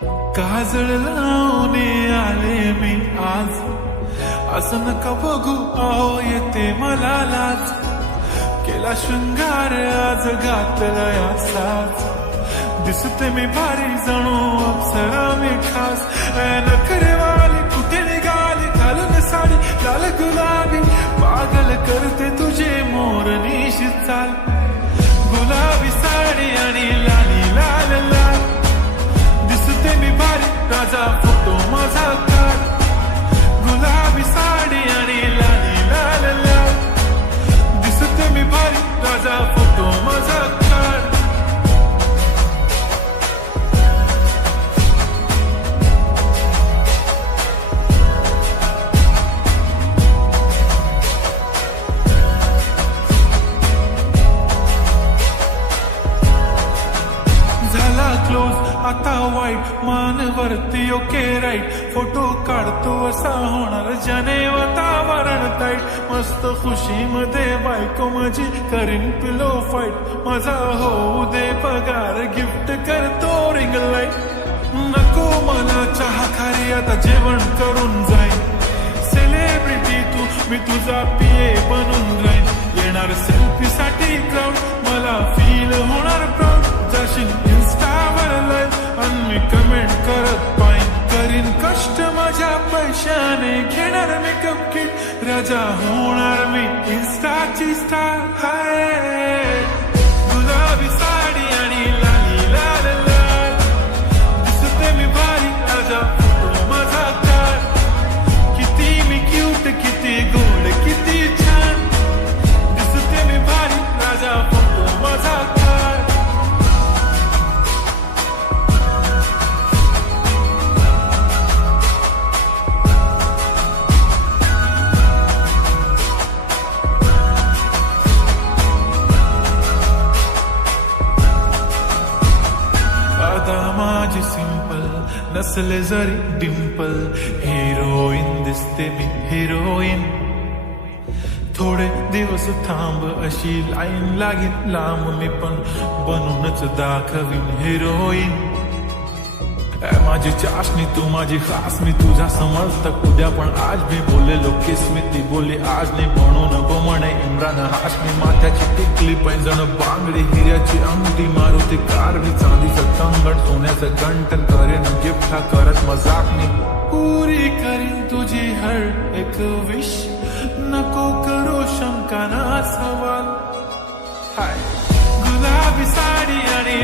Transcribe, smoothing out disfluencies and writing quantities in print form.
काजळ लावून आले मी आज, असं नका बघू अहो येते मला लाज. केला शृंगार आज घातला असाच, दिसते मी भारी जणू अप्सरा मी खास. नखरेवाली कुठे निघाली घालून साडी लाल गुलाबी, पागल करते तुझे मोरनीशी चाल. गुलाबी साडी आणि लाली लाल लाल, दिसते मी भारी राजा फोटो माझा काढ. गुलाबी साडी आणि लाली लाल लाल, दिसते मी भारी राजा फोटो माझा काढ. झाला क्लोज आता वाईट, मान वरती ओके राईट. फोटो काढतो असा होणार ज्याने वातावरण ताईट. मस्त खुशी मध्ये बायको माझी करीन पिलो फाईट. माझा होऊ दे पगार गिफ्ट करतो रिंग लाईट. नको मला चहा खारी आता जेवण करून जाईन. सेलिब्रिटी तू मी तुझा पिये बनून राहीन. येणार सेल्फी साठी क्राऊड मला फील होणार प्राऊड. जाशील इन्स्टावर लाईव्ह आणि मी कमेंट करत पाहिन. करीन कष्ट माझ्या पैशाने घेणार मेकअप किट. राजा होणार मी इन्स्टाची स्टार. हाय गुलाबी साडी आणि लाली लाल लाल, दिसते मी भारी राजा फोटो माझा काढ. किती मी क्यूट किती गोड किती छान, दिसते मी भारी राजा फोटो माझा काढ. माझी सिंपल नसले जरी डिंपल, हिरोईन दिसते मी हिरोईन. थोडे दिवस थांब अशी लाईन लागेल लांब, मी पण बनूनच दाखवीन हिरोईन. माझी चाशनी तू माझी खास, मी तुझा समर्थक उद्या पण आज भी बोललेलो किस्मी. ती बोली आज नाही बनू नको म्हणे इम्रान हाशमी. माथ्याची टिकली पैंजण बांगडी हिऱ्याची अंगठी, मारुती कार मी चांदीचं कंगण सोन्याचं गंटन. करेन गिफ्ट हा करत मजाक मी, पुरी करीन तुझी हर एक विश. नको करो शंका ना सवाल. हाय गुलाबी साडी आणि